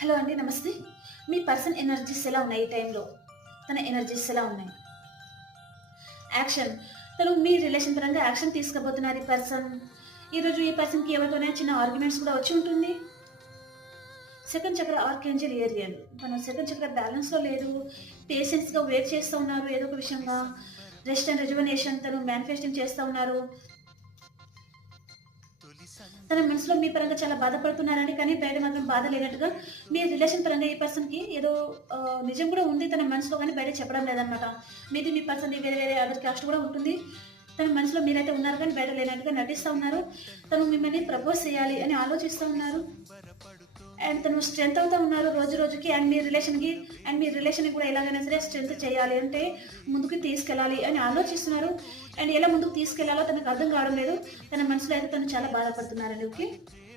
Hello అండి. నమస్తే. మీ person energies ఎలా ఉన్నాయి ఈ టైంలో? తన ఎనర్జీస్ ఎలా ఉన్నాయి? యాక్షన్. తను మీ రిలేషన్ పరంగా యాక్షన్ తీసుకోబోతున్నారు ఈ పర్సన్. ఈరోజు ఈ పర్సన్‌కి ఎవరితోనైనా చిన్న ఆర్గ్యుమెంట్స్ కూడా వచ్చి ఉంటుంది. సెకండ్ చక్ర ఆర్కేంజెల్ ఏరియన్. తను సెకండ్ చక్ర బ్యాలెన్స్‌లో లేదు. పేషెన్స్‌గా వెయిట్ చేస్తూ ఉన్నారు ఏదో ఒక విషయంగా. రెస్ట్ అండ్ రిజువనేషన్ తను మేనిఫెస్టింగ్ చేస్తా ఉన్నారు. తన మనసులో మీ పరంగా చాలా బాధపడుతున్నారండి. కానీ బయట మాత్రం బాధ లేనట్టుగా మీ రిలేషన్ పరంగా ఈ పర్సన్‌కి ఏదో నిజం కూడా ఉంది తన మనసులో, కానీ బయటకి చెప్పడం లేదనమాట. మీది మీ పర్సన్‌ది వేరే వేరే అదర్ కాస్ట్ కూడా ఉంటుంది. తన మనసులో మీరైతే ఉన్నారు కానీ బయట లేనట్టుగా నటిస్తా ఉన్నారు. తను మిమ్మల్ని ప్రపోజ్ చేయాలి అని ఆలోచిస్తా ఉన్నారు. అండ్ తను స్ట్రెంత్ అవుతా ఉన్నారు రోజు రోజుకి. అండ్ మీ రిలేషన్‌ని కూడా ఎలాగైనా సరే స్ట్రెంత్ చేయాలి అంటే ముందుకు తీసుకెళ్ళాలి అని ఆలోచిస్తున్నారు. అండ్ ఎలా ముందుకు తీసుకెళ్లాలో తనకు అర్థం కావడం లేదు. తన మనసులో అయితే తను చాలా బాధపడుతున్నారండి. ఓకే.